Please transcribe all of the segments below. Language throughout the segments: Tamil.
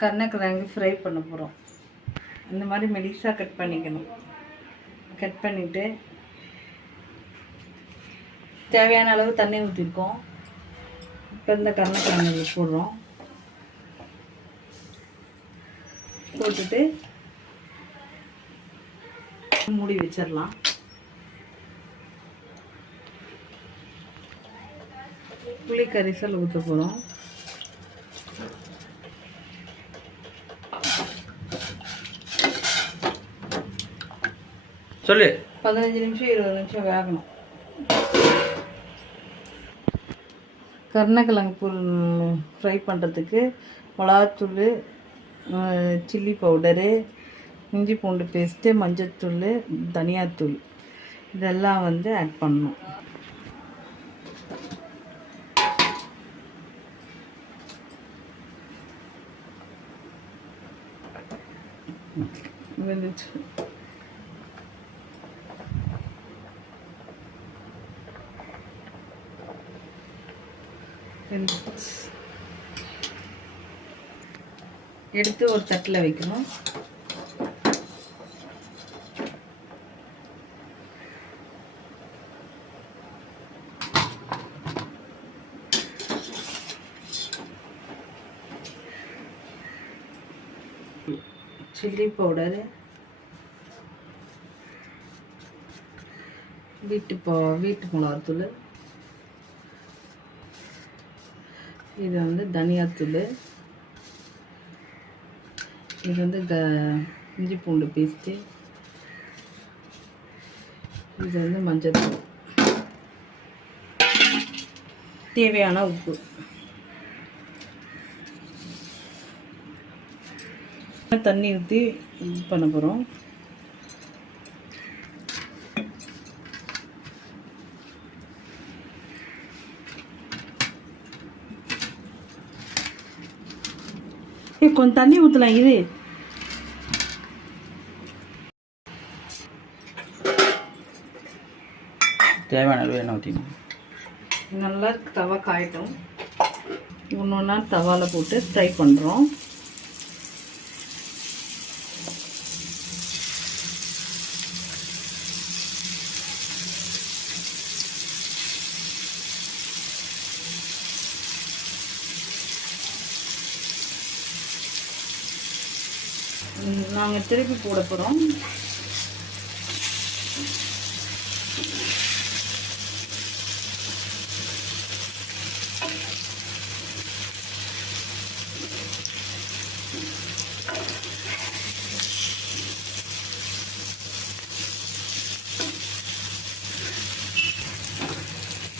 கருணக்கிழங்கு ஃப்ரை பண்ண போகிறோம் இந்த மாதிரி மெலிசாக கட் பண்ணிக்கணும். கட் பண்ணிவிட்டு தேவையான அளவு தண்ணி ஊற்றிருக்கோம் இப்போ இந்த கருணக்கிழங்கு போடுறோம். போட்டுட்டு மூடி வச்சிடலாம். புளி கரிசல் ஊற்ற போகிறோம் சொல்லு. பதினஞ்சு நிமிஷம் இருபது நிமிஷம் வேகணும். கருணக்கிழங்கு புல் ஃப்ரை பண்ணுறதுக்கு மிளகாத்தூள் சில்லி பவுடரு இஞ்சி பூண்டு பேஸ்ட்டு மஞ்சத்தூள் தனியாத்தூள். இதெல்லாம் வந்து ஆட் பண்ணணும். வெந்துச்சு எடுத்து ஒரு தட்டில் வைக்கணும். சில்லி பவுடரு வீட்டு போ வீட்டு மிளகாத்தூள் இது வந்து தனியாத்தூள். இது வந்து க இஞ்சி பூண்டு பேஸ்ட்டு. இது வந்து மஞ்சள் தேவையான உப்பு. தண்ணி ஊற்றி இது பண்ண போகிறோம் ஏ கொஞ்சம் தண்ணி ஊற்றலாம் இது. தேவையான அளவு எண்ணெய் ஊற்றிக்கணும் நல்லா தவா காயட்டும் ஒன்று ஒன்றா தவாவில் போட்டு ஃப்ரை பண்ணுறோம் நாங்கள் திருப்பி போட போகிறோம்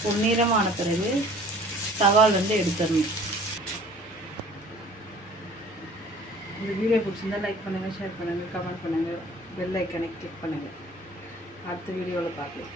பொன்னிறமான பிறகு தவால் வந்து எடுத்துடணும். இந்த வீடியோ பிடிச்சிருந்தால் லைக் பண்ணுங்கள் ஷேர் பண்ணுங்கள் கமெண்ட் பண்ணுங்கள் பெல் ஐக்கனை கிளிக் பண்ணுங்கள் அடுத்த வீடியோவில் பார்க்கலாம்.